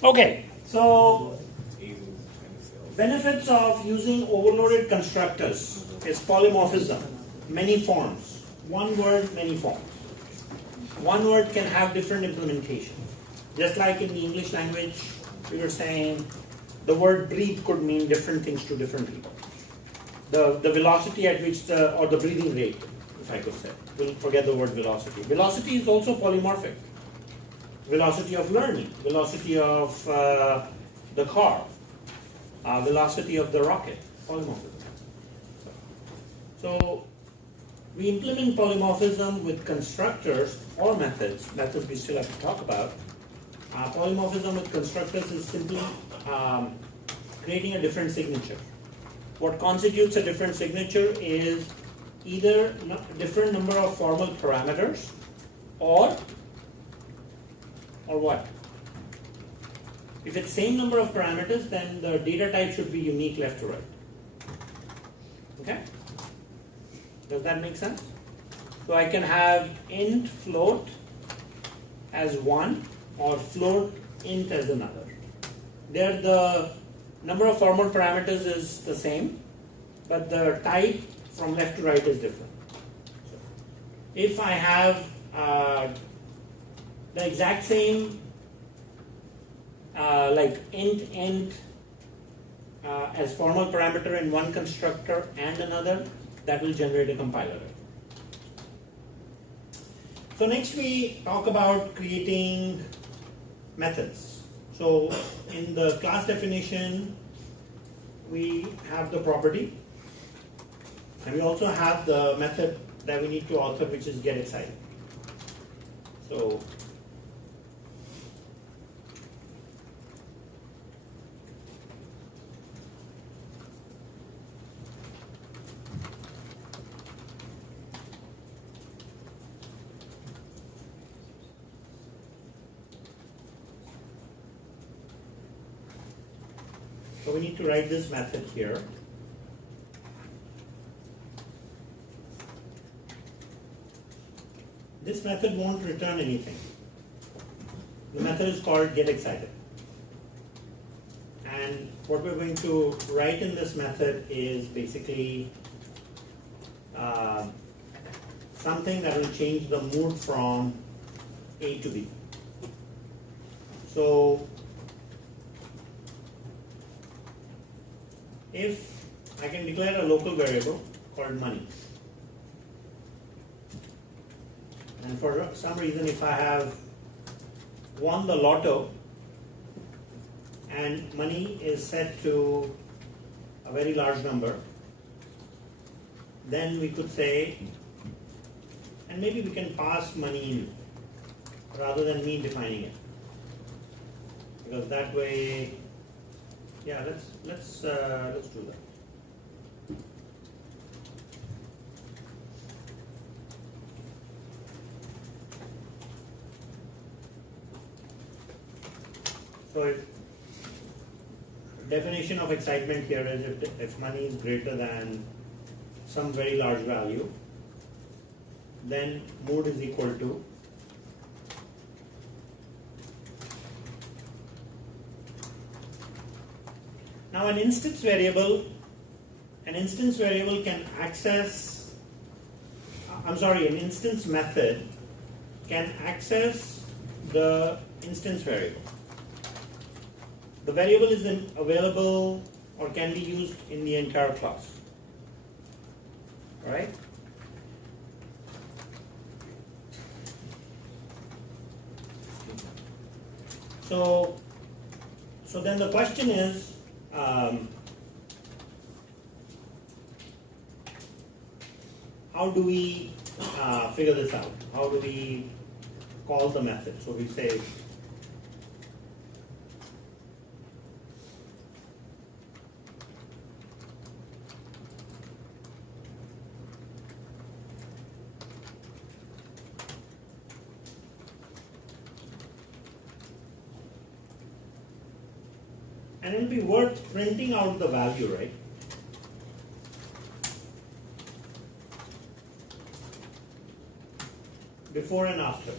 Okay, so benefits of using overloaded constructors is polymorphism, many forms. One word, many forms. One word can have different implementation. Just like in the English language, we were saying the word breathe could mean different things to different people. The velocity at which or the breathing rate, if I could say. We'll forget the word velocity. Velocity is also polymorphic. Velocity of learning, velocity of the car, velocity of the rocket, polymorphism. So we implement polymorphism with constructors or methods we still have to talk about. Polymorphism with constructors is simply creating a different signature. What constitutes a different signature is either a different number of formal parameters or what? If it's same number of parameters, then the data type should be unique left to right. Okay? Does that make sense? So I can have int float as one or float int as another. There the number of formal parameters is the same, but the type from left to right is different. So if I have the exact same like int as formal parameter in one constructor and another, that will generate a compiler error. So next we talk about creating methods. So in the class definition, we have the property, and we also have the method that we need to author, which is getExcited. So we need to write this method here. This method won't return anything. The method is called getExcited. And what we're going to write in this method is basically something that will change the mood from A to B. So if I can declare a local variable called money, and for some reason if I have won the lotto and money is set to a very large number, then we could say, and maybe we can pass money in rather than me defining it, because that way, yeah, let's do that. So definition of excitement here is if money is greater than some very large value, then mood is equal to now an instance variable can access, an instance method can access the instance variable. The variable is available or can be used in the entire class. All right? So then the question is, how do we figure this out? How do we call the method? So we say and it will be worth printing out the value, right? Before and after.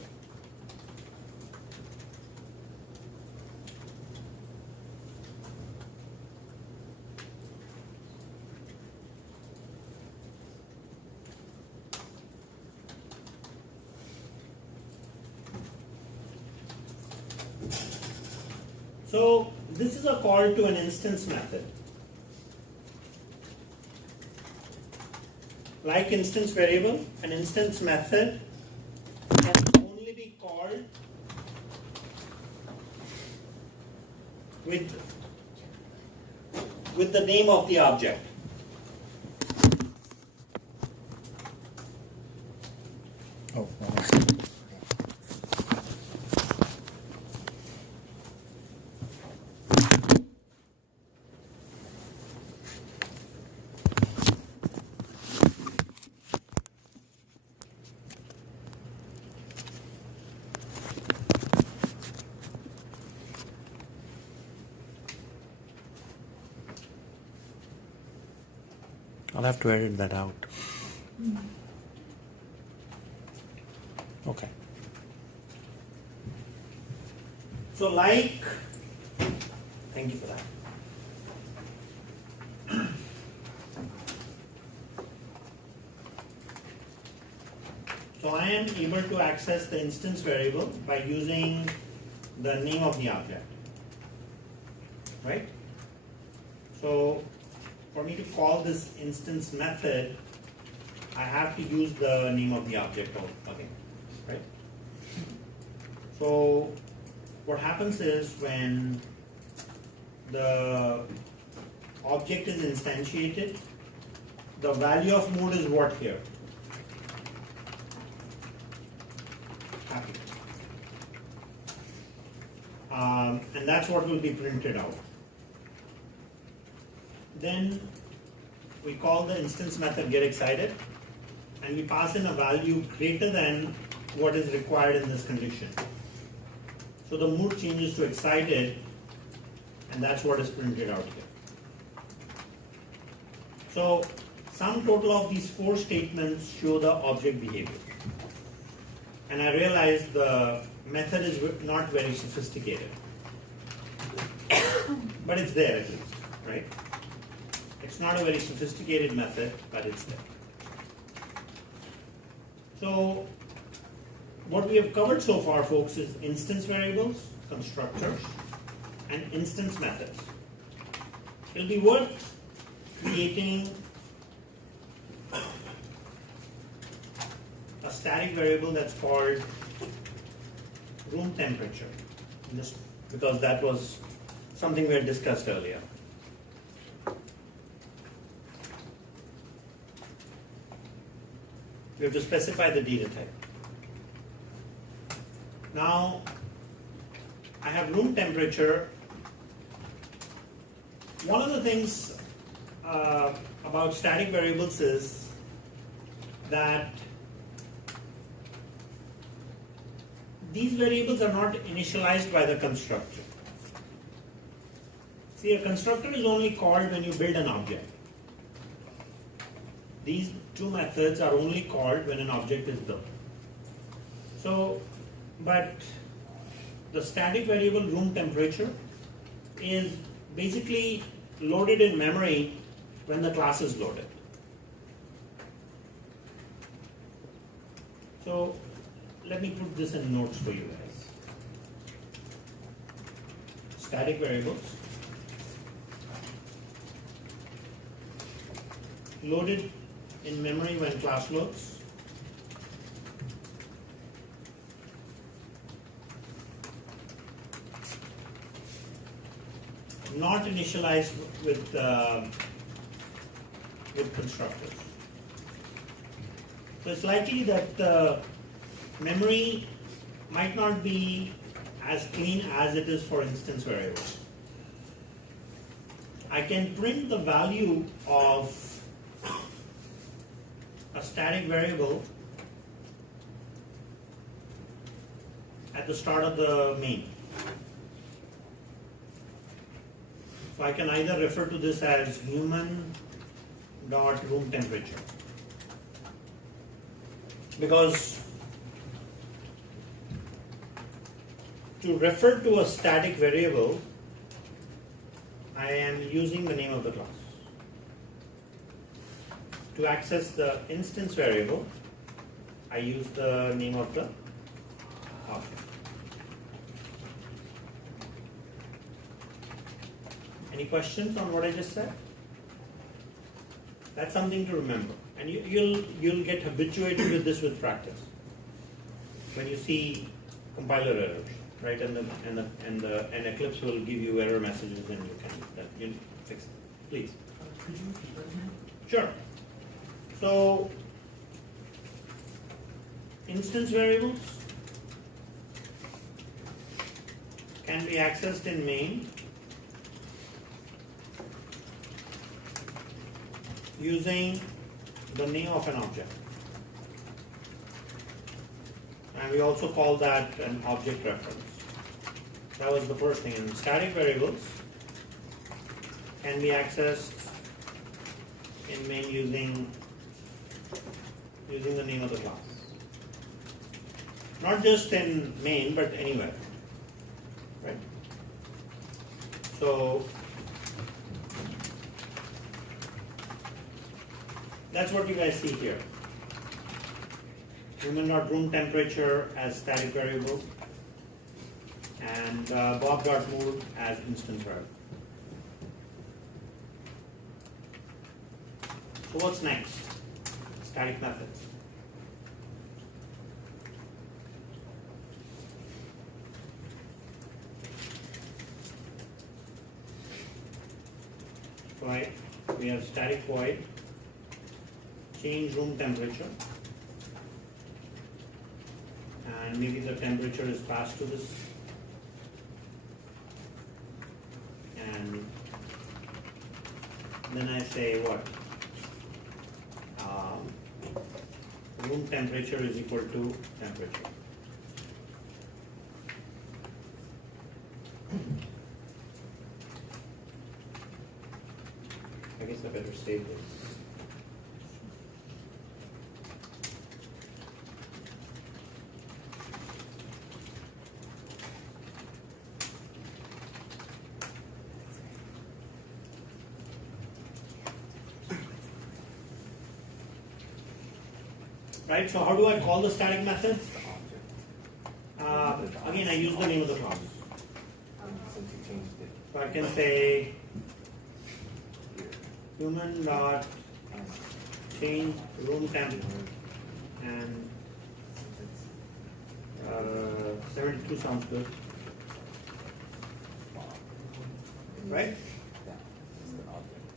So this is a call to an instance method. Like instance variable, an instance method can only be called with the name of the object. Oh, I'll have to edit that out. Okay. So like, thank you for that. So I am able to access the instance variable by using the name of the object, right? So for me to call this instance method, I have to use the name of the object again, right? So what happens is when the object is instantiated, the value of mode is what here? Happy. And that's what will be printed out. Then we call the instance method getExcited, and we pass in a value greater than what is required in this condition. So the mood changes to excited, and that's what is printed out here. So sum total of these 4 statements show the object behavior. And I realize the method is not very sophisticated. But it's there at least, right? It's not a very sophisticated method, but it's there. So what we have covered so far, folks, is instance variables, constructors, and instance methods. It'll be worth creating a static variable that's called room temperature, just because that was something we had discussed earlier. We have to specify the data type. Now, I have room temperature. One of the things about static variables is that these variables are not initialized by the constructor. See, a constructor is only called when you build an object. These 2 methods are only called when an object is built. So, but the static variable room temperature is basically loaded in memory when the class is loaded. So let me put this in notes for you guys. Static variables loaded in memory when class loads. Not initialized with constructors. So it's likely that the memory might not be as clean as it is for instance variables. I can print the value of a static variable at the start of the main. So I can either refer to this as human dot room temperature, because to refer to a static variable, I am using the name of the class. To access the instance variable, I use the name of the object. Any questions on what I just said? That's something to remember, and you'll get habituated with this with practice. When you see compiler errors, right, and Eclipse will give you error messages, and you fix it. Please. Could you repeat that again? Sure. So, instance variables can be accessed in main using the name of an object. And we also call that an object reference. That was the first thing. And static variables can be accessed in main using the name of the class. Not just in main, but anywhere. Right? So that's what you guys see here. Human.room temperature as static variable and Bob.mood as instance variable. So what's next? Static methods. Right, we have static void, change room temperature, and maybe the temperature is passed to this, and then I say what? Room temperature is equal to temperature. I guess I better save this. Right, so how do I call the static methods? Again, I use the name of the class. So I can say human dot change room temp and 72 sounds good, right?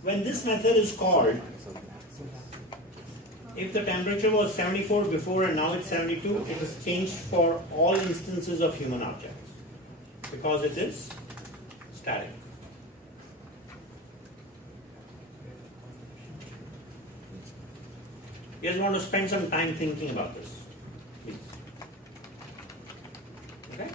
When this method is called, if the temperature was 74 before and now it's 72, it is changed for all instances of human objects because it is static. You guys want to spend some time thinking about this, please. Okay?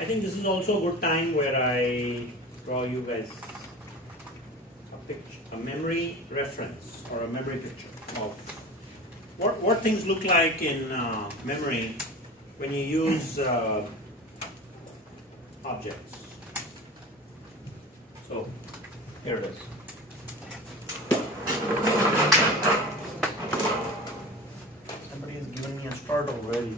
I think this is also a good time where I draw you guys a memory reference or a memory picture of what things look like in memory when you use objects. So here it is. Somebody has given me a start already.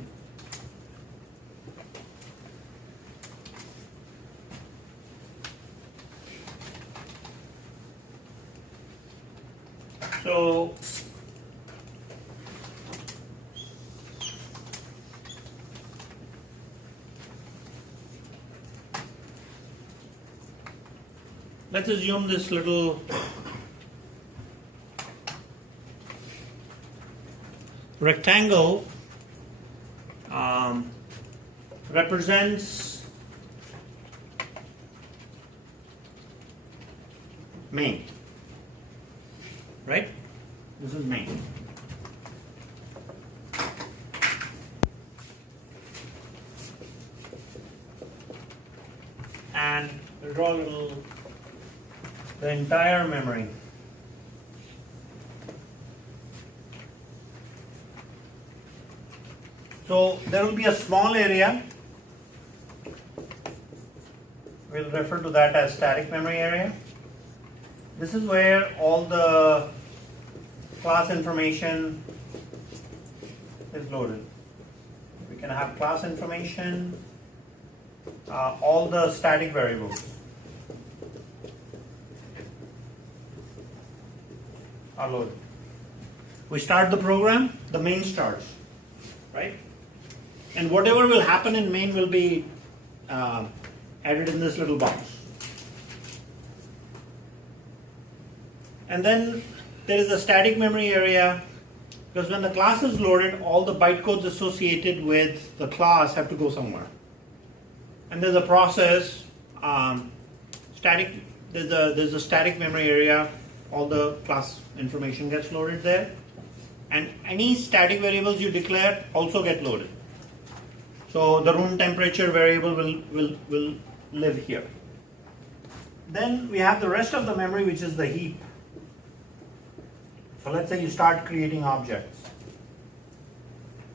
So let's assume this little rectangle represents main, right? This is main. And we'll draw a little, the entire memory. So there will be a small area. We'll refer to that as static memory area. This is where all the class information is loaded. We can have class information, all the static variables are loaded. We start the program, the main starts, right? And whatever will happen in main will be added in this little box. And then there is a static memory area, because when the class is loaded, all the bytecodes associated with the class have to go somewhere. And there's a process, there's a static memory area, all the class information gets loaded there. And any static variables you declare also get loaded. So the room temperature variable will live here. Then we have the rest of the memory, which is the heap. So let's say you start creating objects.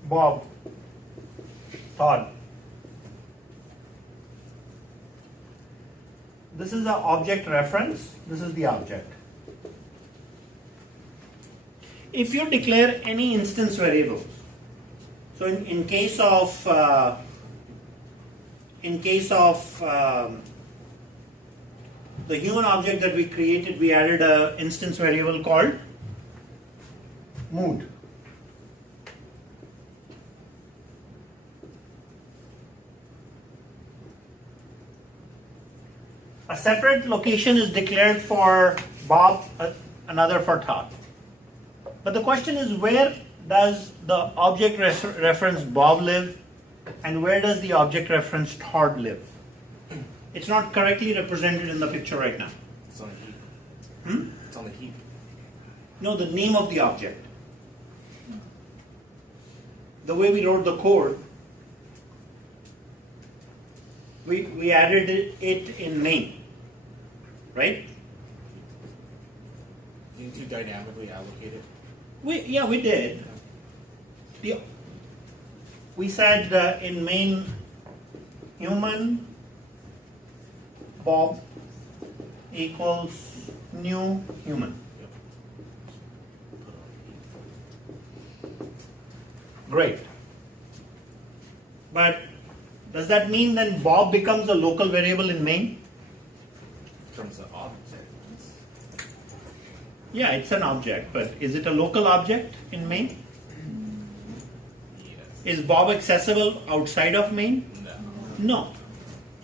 Bob, Todd. This is the object reference. This is the object. If you declare any instance variables, so in case of the human object that we created, we added an instance variable called mood. A separate location is declared for Bob, another for Todd. But the question is, where does the object reference Bob live, and where does the object reference Todd live? It's not correctly represented in the picture right now. It's on a heap. It's on the heap. No, the name of the object. The way we wrote the code, we added it in main, right? Didn't you dynamically allocate it? We did. We said in main human Bob equals new human. Great. But does that mean then Bob becomes a local variable in main? In terms of object. Yeah, it's an object, but is it a local object in main? Yes. Is Bob accessible outside of main? No. No.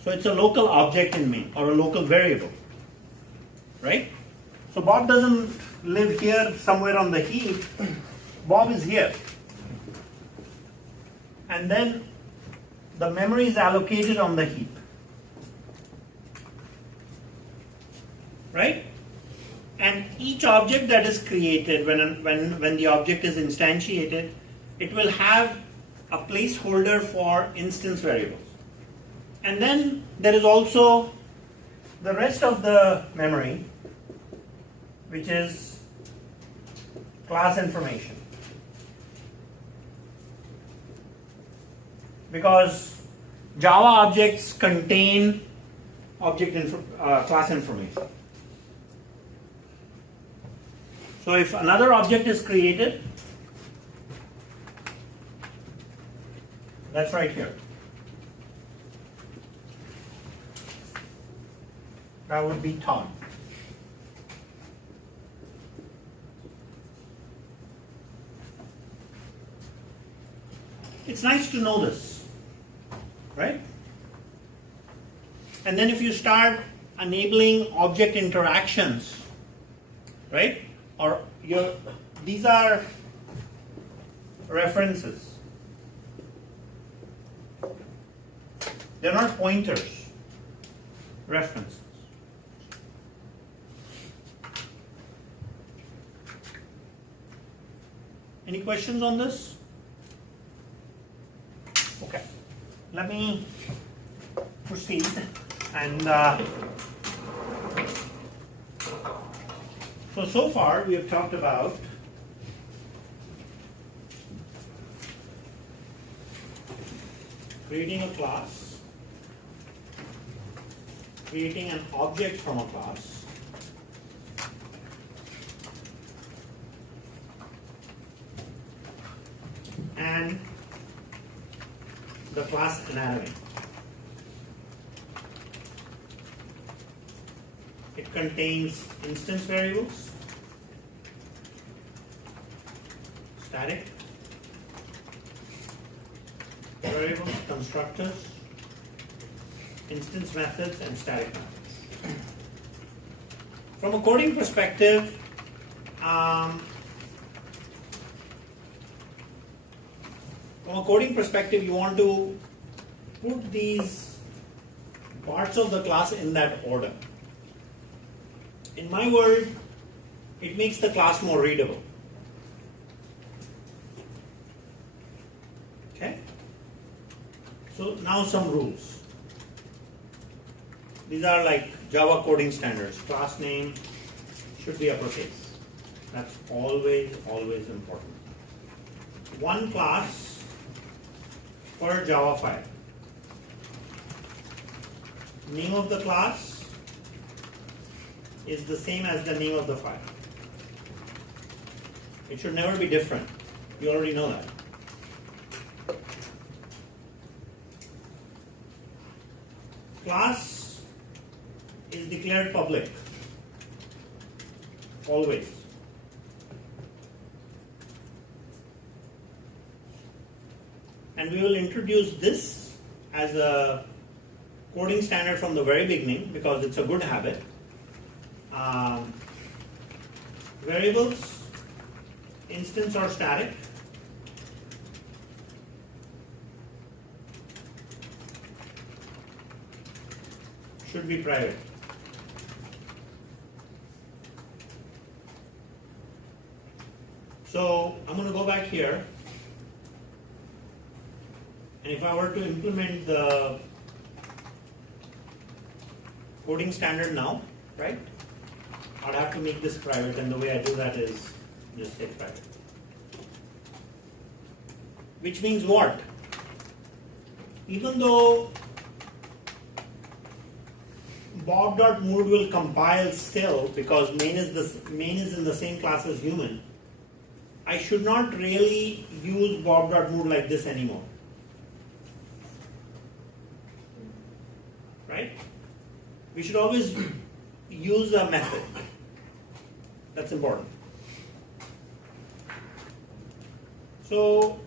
So it's a local object in main, or a local variable, right? So Bob doesn't live here somewhere on the heap. Bob is here. And then the memory is allocated on the heap, right? And each object that is created, when the object is instantiated, it will have a placeholder for instance variables. And then there is also the rest of the memory, which is class information. Because Java objects contain class information. So if another object is created, that's right here. That would be Todd. It's nice to know this, right? And then if you start enabling object interactions, right? Or these are references. They're not pointers, references. Any questions on this? Okay, let me proceed and so far we have talked about creating a class, creating an object from a class, and the class anatomy. It contains instance variables, static variables, constructors, instance methods, and static methods. From a coding perspective, you want to put these parts of the class in that order. In my world, it makes the class more readable. Okay? So now some rules. These are like Java coding standards. Class name should be uppercase. That's always important. One class per Java file. Name of the class is the same as the name of the file. It should never be different. You already know that. Class is declared public. Always. And we will introduce this as a coding standard from the very beginning because it's a good habit. Variables, instance or static, should be private. So I'm going to go back here, and if I were to implement the coding standard now, right, I'd have to make this private, and the way I do that is just say private. Which means what? Even though bob.mood will compile still because main is in the same class as human, I should not really use bob.mood like this anymore. Right? We should always use a method. That's important. So,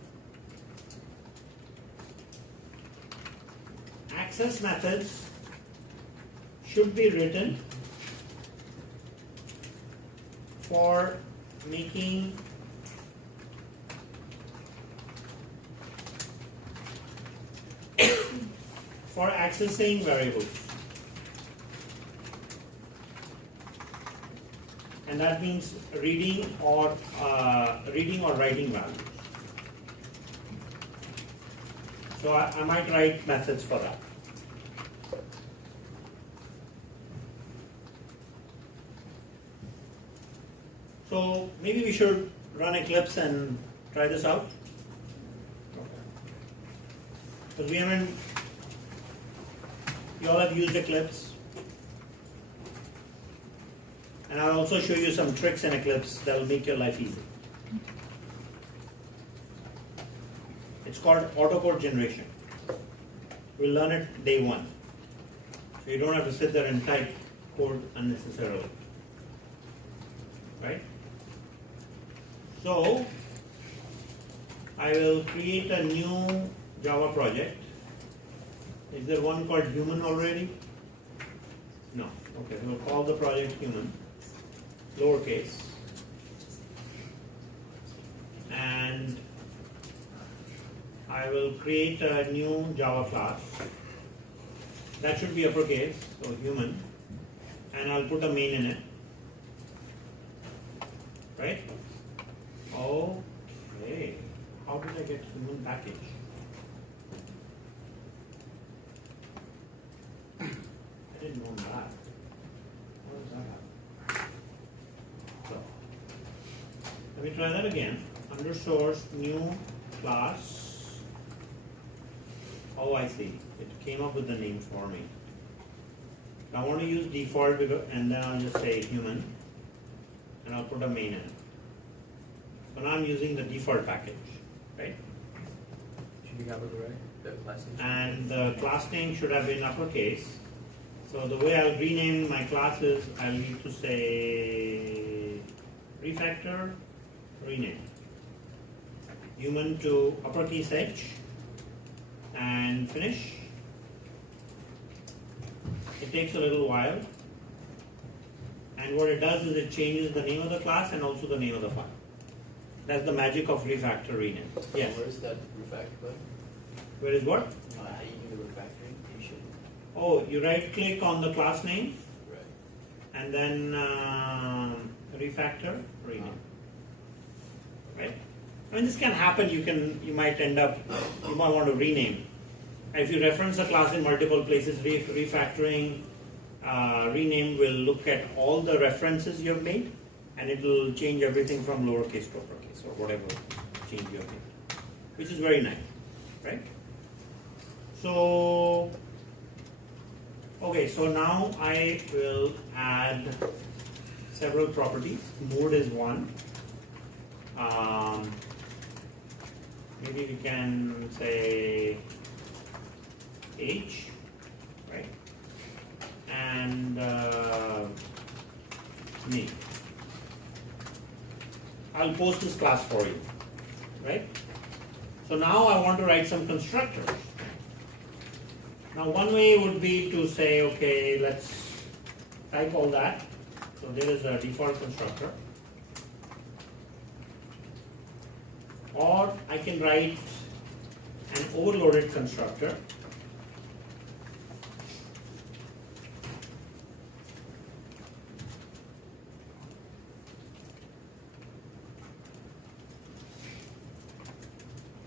access methods should be written for making for accessing variables. And that means reading or writing values. So I might write methods for that. So maybe we should run Eclipse and try this out. Because you all have used Eclipse. And I'll also show you some tricks in Eclipse that will make your life easy. It's called autocode generation. We'll learn it day one. So you don't have to sit there and type code unnecessarily. Right? So, I will create a new Java project. Is there one called human already? No. Okay, we'll call the project human, lowercase. And I will create a new Java class. That should be uppercase, so human. And I'll put a main in it. Right? Okay. How did I get human package? I didn't know that. How does that happen? So, let me try that again. Under source, new class. Oh, I see. It came up with the name for me. I want to use default and then I'll just say human. And I'll put a main in. So now I'm using the default package, right? Should be capital, right? and the class name should have been uppercase. So the way I'll rename my class is I'll need to say refactor, rename. Human to uppercase H and finish. It takes a little while. And what it does is it changes the name of the class and also the name of the file. That's the magic of refactor rename. Yes. Where is that refactor button? Where is what? How you do the refactoring? You should. Oh, you right click on the class name Right. and then refactor rename. Right? I mean, this can happen. You might want to rename. If you reference a class in multiple places, refactoring rename will look at all the references you have made, and it will change everything from lowercase to uppercase or whatever change you have made, which is very nice, right? So, okay, so now I will add several properties. Mode is one. Maybe we can say age, right? And name. I'll post this class for you, right? So now I want to write some constructors. Now one way would be to say, okay, let's type all that. So there is a default constructor. Or I can write an overloaded constructor.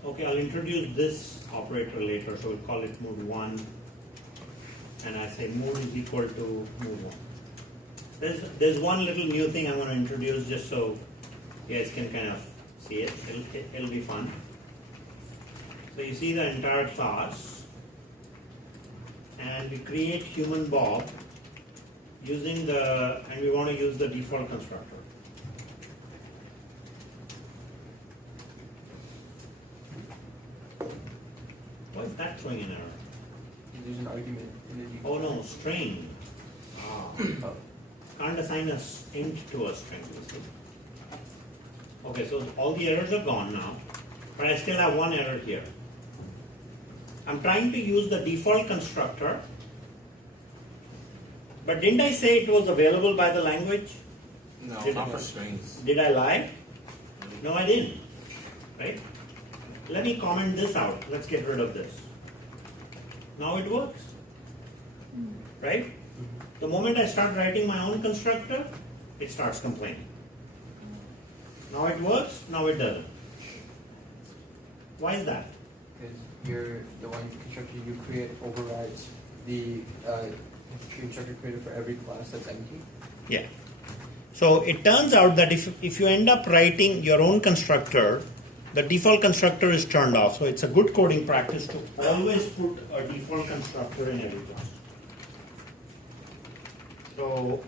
Okay, I'll introduce this operator later, so we'll call it mode 1. And I say mode is equal to mode 1. There's one little new thing I'm going to introduce just so you guys can kind of see it. It'll be fun. So you see the entire class, and we create human Bob using and we want to use the default constructor. Why is that throwing an error? There's an argument in the Oh no, string. Oh. Can't assign a int to a string. You see? Okay, so all the errors are gone now, but I still have one error here. I'm trying to use the default constructor, but didn't I say it was available by the language? No, Did not I- for strings. Did I lie? No, I didn't. Right? Let me comment this out. Let's get rid of this. Now it works. Right? The moment I start writing my own constructor, it starts complaining. Now it works, now it doesn't. Why is that? Because the one constructor you create overrides the constructor created for every class that's empty. Yeah. So it turns out that if you end up writing your own constructor, the default constructor is turned off. So it's a good coding practice to always put a default constructor in every class. So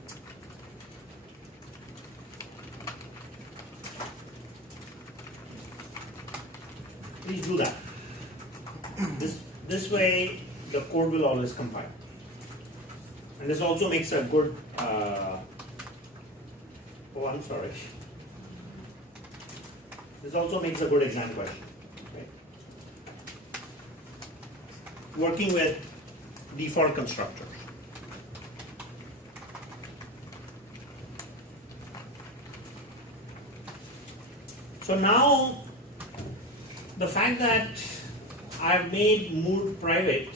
please do that. This way the code will always compile. And this also makes a good I'm sorry. This also makes a good exam question. Okay? Working with default constructors. So now, the fact that I've made mood private,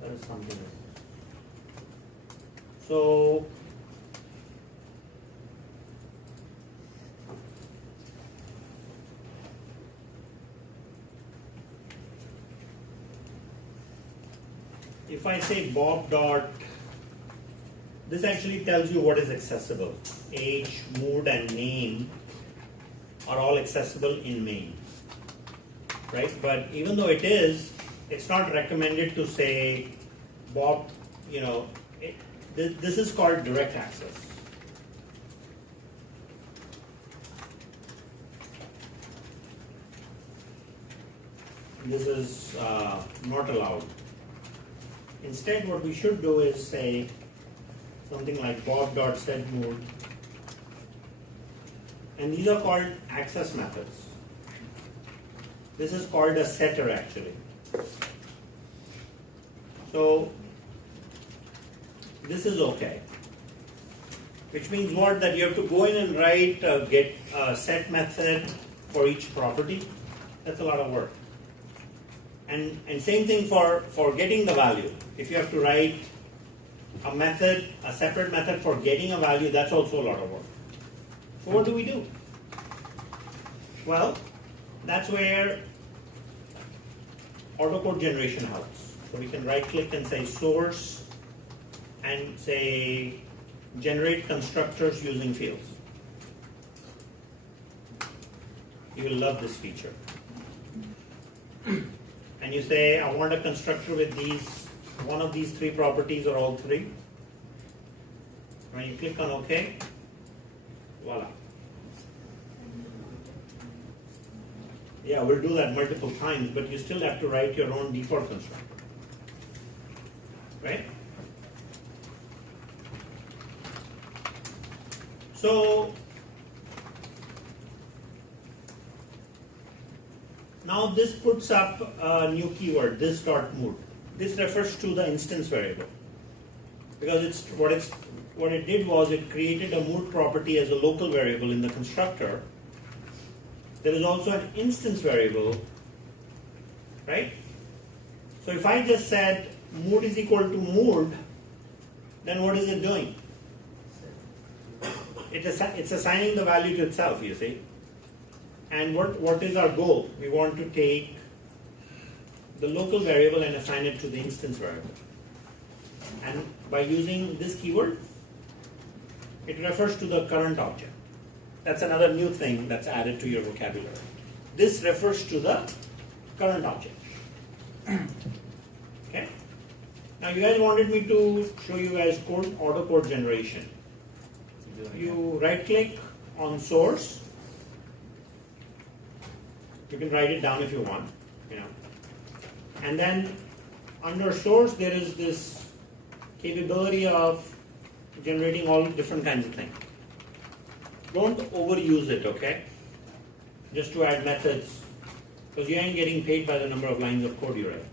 that is something else. So, if I say Bob dot, this actually tells you what is accessible. Age, mood, and name are all accessible in main, right? But even though it is, it's not recommended to say, Bob, this is called direct access. This is not allowed. Instead, what we should do is say something like bob.setMode, and these are called access methods. This is called a setter actually. So this is okay. Which means what? That you have to go in and write get a set method for each property. That's a lot of work. And same thing for getting the value. If you have to write a method, a separate method for getting a value, that's also a lot of work. So what do we do? Well, that's where autocode generation helps. So we can right click and say source and say generate constructors using fields. You will love this feature. And you say, I want a constructor with one of these three properties or all three. When you click on OK, voila. Yeah, we'll do that multiple times, but you still have to write your own default constructor. Right? So, now this puts up a new keyword, this.mood. This refers to the instance variable. Because what it did was it created a mood property as a local variable in the constructor. There is also an instance variable, right? So if I just said mood is equal to mood, then what is it doing? It's assigning the value to itself, you see. And what is our goal? We want to take the local variable and assign it to the instance variable. And by using this keyword, it refers to the current object. That's another new thing that's added to your vocabulary. This refers to the current object. Okay? Now you guys wanted me to show you guys auto code generation. You right click on source. You can write it down if you want, And then under source there is this capability of generating all different kinds of things. Don't overuse it, okay? Just to add methods, because you ain't getting paid by the number of lines of code you write.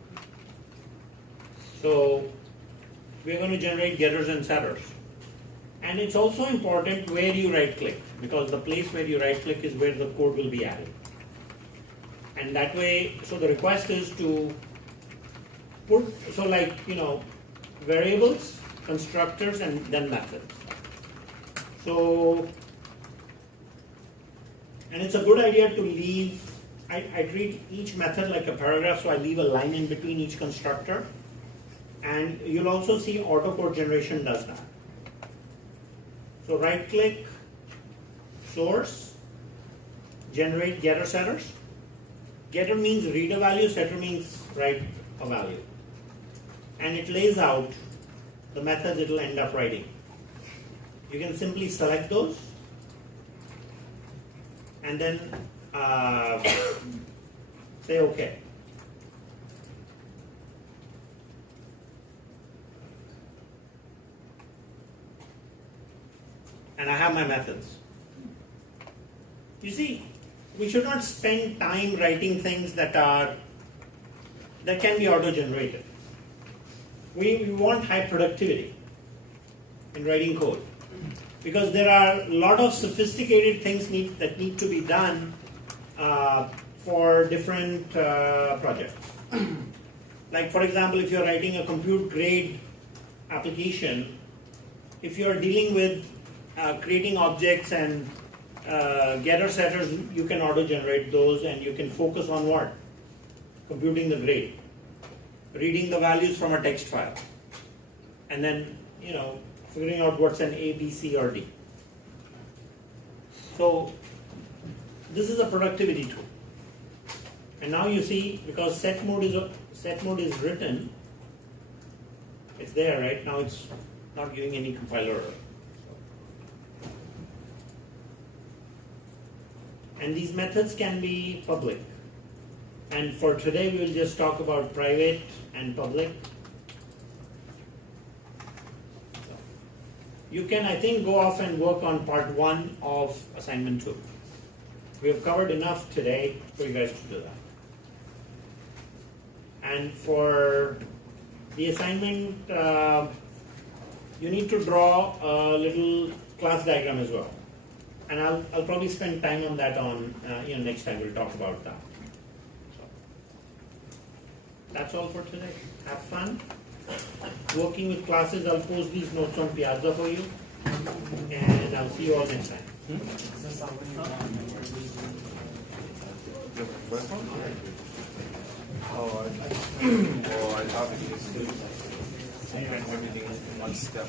So we're going to generate getters and setters. And it's also important where you right click, because the place where you right click is where the code will be added. And that way, so the request is to put, variables, constructors, and then methods. So, and it's a good idea to leave, I treat each method like a paragraph, so I leave a line in between each constructor. And you'll also see autocode generation does that. So right click, source, generate getter setters. Getter means read a value, setter means write a value. And it lays out the methods it will end up writing. You can simply select those and then say OK. And I have my methods. You see, we should not spend time writing things that can be auto-generated. We want high productivity in writing code, because there are a lot of sophisticated things that need to be done for different projects. Like, for example, if you're writing a compute grade application, if you're dealing with creating objects and getter setters, you can auto-generate those, and you can focus on what? Computing the grade, reading the values from a text file, and then figuring out what's an A, B, C, or D. So this is a productivity tool. And now you see, because set mode is written, it's there, right? Now it's not giving any compiler error. And these methods can be public. And for today, we will just talk about private and public. So you can, I think, go off and work on part 1 of assignment 2. We have covered enough today for you guys to do that. And for the assignment, you need to draw a little class diagram as well. And I'll probably spend time on that on, next time we'll talk about that. So, that's all for today. Have fun. Working with classes, I'll post these notes on Piazza for you. And I'll see you all next time. The first one? Oh, I thought it was everything in one step.